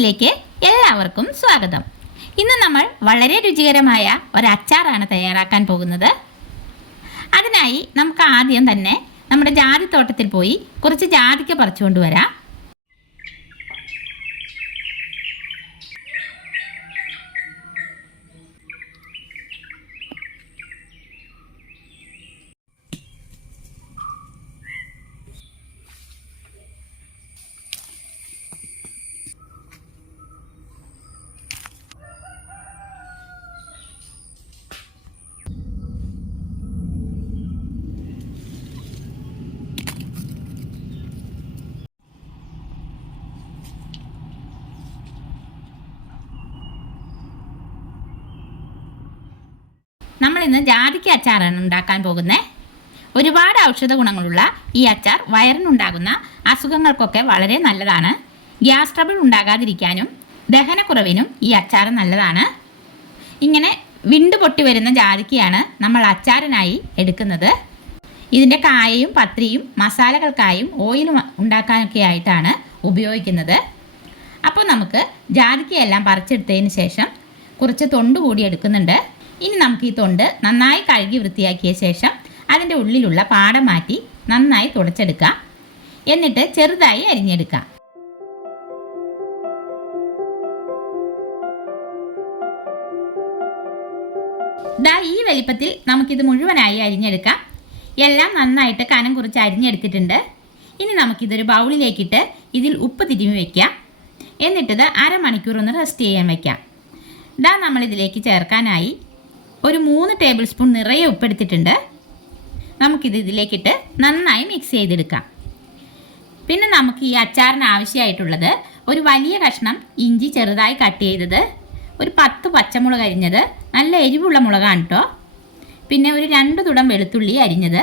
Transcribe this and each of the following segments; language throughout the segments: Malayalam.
ടിപ്സിലേക്ക് എല്ലാവർക്കും സ്വാഗതം. ഇന്ന് നമ്മൾ വളരെ രുചികരമായ ഒരു അച്ചാറാണ് തയ്യാറാക്കാൻ പോകുന്നത്. അതിനായി നമുക്ക് ആദ്യം തന്നെ നമ്മുടെ ജാതിത്തോട്ടത്തിൽ പോയി കുറച്ച് ജാതിക്ക പറിച്ചുകൊണ്ട് വരാം. നമ്മളിന്ന് ജാതിക്ക അച്ചാറാണ് ഉണ്ടാക്കാൻ പോകുന്നത്. ഒരുപാട് ഔഷധ ഗുണങ്ങളുള്ള ഈ അച്ചാർ വയറിനുണ്ടാകുന്ന അസുഖങ്ങൾക്കൊക്കെ വളരെ നല്ലതാണ്. ഗ്യാസ് ട്രബിൾ ഉണ്ടാകാതിരിക്കാനും ദഹനക്കുറവിനും ഈ അച്ചാർ നല്ലതാണ്. ഇങ്ങനെ വിണ്ട് പൊട്ടി വരുന്ന ജാതിക്കയാണ് നമ്മൾ അച്ചാറിനായി എടുക്കുന്നത്. ഇതിൻ്റെ കായയും പത്രിയും മസാലകൾക്കായും ഓയിലും ഉണ്ടാക്കാനൊക്കെ ആയിട്ടാണ് ഉപയോഗിക്കുന്നത്. അപ്പോൾ നമുക്ക് ജാതിക്കയെല്ലാം പറിച്ചെടുത്തതിന് ശേഷം കുറച്ച് തൊണ്ട് കൂടി എടുക്കുന്നുണ്ട്. ഇനി നമുക്ക് ഈ തൊണ്ട് നന്നായി കഴുകി വൃത്തിയാക്കിയ ശേഷം അതിൻ്റെ ഉള്ളിലുള്ള പാട മാറ്റി നന്നായി തുടച്ചെടുക്കാം. എന്നിട്ട് ചെറുതായി അരിഞ്ഞെടുക്കാം. ദാ ഈ വലിപ്പത്തിൽ നമുക്കിത് മുഴുവനായി അരിഞ്ഞെടുക്കാം. എല്ലാം നന്നായിട്ട് കനം കുറച്ച് അരിഞ്ഞെടുത്തിട്ടുണ്ട്. ഇനി നമുക്കിതൊരു ബൗളിലേക്കിട്ട് ഇതിൽ ഉപ്പ് തിരുമ്മി വയ്ക്കാം. എന്നിട്ടിത് അരമണിക്കൂർ ഒന്ന് റെസ്റ്റ് ചെയ്യാൻ വയ്ക്കാം. ദാ നമ്മളിതിലേക്ക് ചേർക്കാനായി ഒരു 3 ടേബിൾ സ്പൂൺ നിറയെ ഉപ്പെടുത്തിട്ടുണ്ട്. നമുക്കിത് ഇതിലേക്കിട്ട് നന്നായി മിക്സ് ചെയ്തെടുക്കാം. പിന്നെ നമുക്ക് ഈ അച്ചാറിന് ആവശ്യമായിട്ടുള്ളത് ഒരു വലിയ കഷ്ണം ഇഞ്ചി ചെറുതായി കട്ട് ചെയ്തത്, ഒരു 10 പച്ചമുളക് അരിഞ്ഞത്, നല്ല എരിവുള്ള മുളകാണ് കേട്ടോ. പിന്നെ ഒരു 2 തുടം വെളുത്തുള്ളി അരിഞ്ഞത്,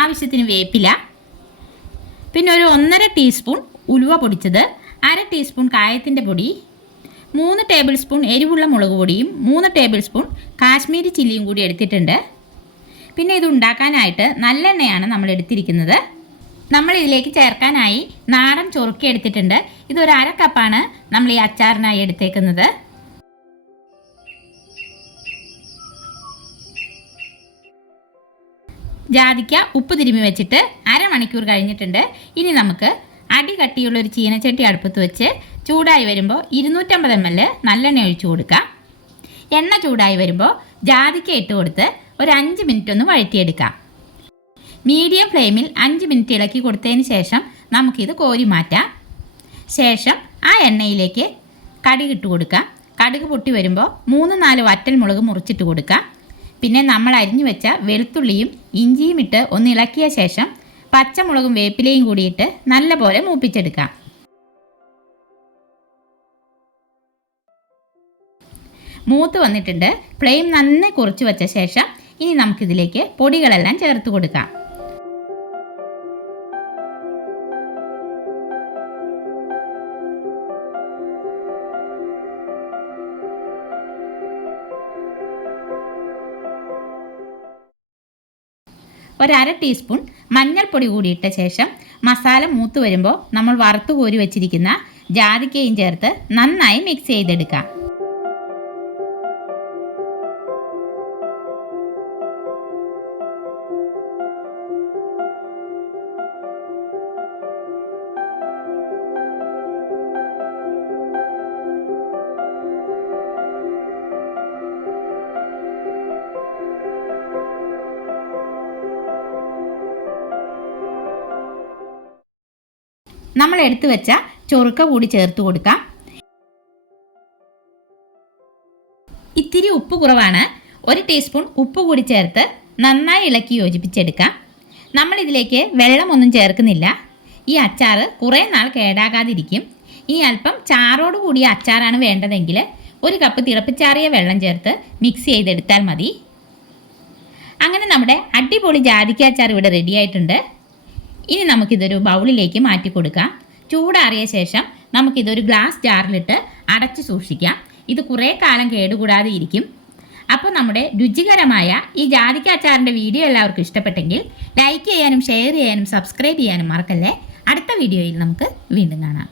ആവശ്യത്തിന് വേപ്പില, പിന്നെ ഒരു 1.5 ടീസ്പൂൺ ഉലുവ പൊടിച്ചത്, 1/2 ടീസ്പൂൺ കായത്തിൻ്റെ പൊടി, 3 ടേബിൾ സ്പൂൺ എരിവുള്ള മുളക് പൊടിയും 3 ടേബിൾ സ്പൂൺ കാശ്മീരി ചില്ലിയും കൂടി എടുത്തിട്ടുണ്ട്. പിന്നെ ഇത് ഉണ്ടാക്കാനായിട്ട് നല്ലെണ്ണയാണ് നമ്മൾ എടുത്തിരിക്കുന്നത്. നമ്മൾ ഇതിലേക്ക് ചേർക്കാനായി നാടൻ ചൊറുക്കി എടുത്തിട്ടുണ്ട്. ഇതൊരു 1/2 കപ്പാണ് നമ്മൾ ഈ അച്ചാറിനായി എടുത്തേക്കുന്നത്. ജാതിക്ക ഉപ്പ് തിരുമ്മി വെച്ചിട്ട് അരമണിക്കൂർ കഴിഞ്ഞിട്ടുണ്ട്. ഇനി നമുക്ക് അടി കട്ടിയുള്ളൊരു ചീനച്ചട്ടി അടുപ്പത്ത് വെച്ച് ചൂടായി വരുമ്പോൾ 250 ml നല്ലെണ്ണ ഒഴിച്ചു കൊടുക്കാം. എണ്ണ ചൂടായി വരുമ്പോൾ ജാതിക്ക ഇട്ട് കൊടുത്ത് ഒരു 5 മിനിറ്റ് ഒന്ന് വഴറ്റിയെടുക്കാം. മീഡിയം ഫ്ലെയിമിൽ 5 മിനിറ്റ് ഇളക്കി കൊടുത്തതിന് ശേഷം നമുക്കിത് കോരി മാറ്റാം. ശേഷം ആ എണ്ണയിലേക്ക് കടുക് ഇട്ട് കൊടുക്കാം. കടുക് പൊട്ടി വരുമ്പോൾ 3-4 വറ്റൽ മുളക് മുറിച്ചിട്ട് കൊടുക്കാം. പിന്നെ നമ്മൾ അരിഞ്ഞു വെച്ച വെളുത്തുള്ളിയും ഇഞ്ചിയും ഇട്ട് ഒന്ന് ഇളക്കിയ ശേഷം പച്ചമുളകും വേപ്പിലയും കൂടിയിട്ട് നല്ലപോലെ മൂപ്പിച്ചെടുക്കാം. മൂത്ത് വന്നിട്ടുണ്ട്. ഫ്ലെയിം നന്നായി കുറച്ച് വെച്ച ശേഷം ഇനി നമുക്കിതിലേക്ക് പൊടികളെല്ലാം ചേർത്ത് കൊടുക്കാം. ഒരു 1/2 ടീസ്പൂൺ മഞ്ഞൾപ്പൊടി കൂടി ഇട്ട ശേഷം മസാല മൂത്ത് വരുമ്പോൾ നമ്മൾ വറുത്ത് കോരി വെച്ചിരിക്കുന്ന ജാതിക്കയും ചേർത്ത് നന്നായി മിക്സ് ചെയ്തെടുക്കാം. നമ്മൾ എടുത്തു വെച്ച ചൊറുക്ക കൂടി ചേർത്ത് കൊടുക്കാം. ഇത്തിരി ഉപ്പ് കുറവാണ്. 1 ടീസ്പൂൺ ഉപ്പ് കൂടി ചേർത്ത് നന്നായി ഇളക്കി യോജിപ്പിച്ചെടുക്കാം. നമ്മളിതിലേക്ക് വെള്ളമൊന്നും ചേർക്കുന്നില്ല. ഈ അച്ചാർ കുറേ നാൾ കേടാകാതിരിക്കും. ഇനി അല്പം ചാറോട് കൂടിയ അച്ചാറാണ് വേണ്ടതെങ്കിൽ 1 കപ്പ് തിളപ്പിച്ചാറിയ വെള്ളം ചേർത്ത് മിക്സ് ചെയ്തെടുത്താൽ മതി. അങ്ങനെ നമ്മുടെ അടിപൊളി ജാതിക്ക അച്ചാർ ഇവിടെ റെഡി ആയിട്ടുണ്ട്. ഇനി നമുക്കിതൊരു ബൗളിലേക്ക് മാറ്റി കൊടുക്കാം. ചൂടാറിയ ശേഷം നമുക്കിതൊരു ഗ്ലാസ് ജാറിലിട്ട് അടച്ച് സൂക്ഷിക്കാം. ഇത് കുറേ കാലം കേടുകൂടാതെ ഇരിക്കും. അപ്പോൾ നമ്മുടെ രുചികരമായ ഈ ജാതിക്ക അച്ചാറിൻ്റെ വീഡിയോ എല്ലാവർക്കും ഇഷ്ടപ്പെട്ടെങ്കിൽ ലൈക്ക് ചെയ്യാനും ഷെയർ ചെയ്യാനും സബ്സ്ക്രൈബ് ചെയ്യാനും മറക്കല്ലേ. അടുത്ത വീഡിയോയിൽ നമുക്ക് വീണ്ടും കാണാം.